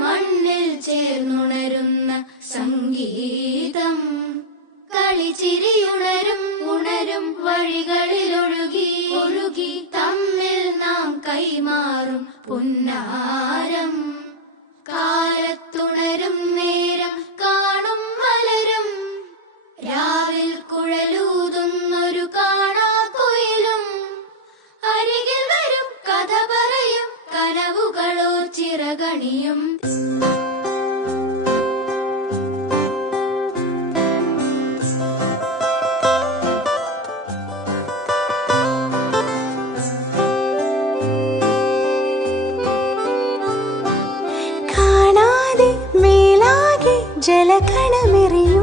മണ്ണിൽ ചേർന്നുണരുന്ന സംഗീതം. കളിച്ചിരിയുണരും വഴികളിൽ ഒഴുകി തമ്മിൽ നാം കൈമാറും പുന്നാരം. കാലത്തുണരും നേരം കാണും മലരും, രാവിൽ കുഴലൂതുന്നൊരു കാണാക്കുയിലും. അരികിൽ വരും കഥ പറയും കനവുകളോ ചിറകണിയും. കാണാതെ മേലാകെ ജലകണമെറിയും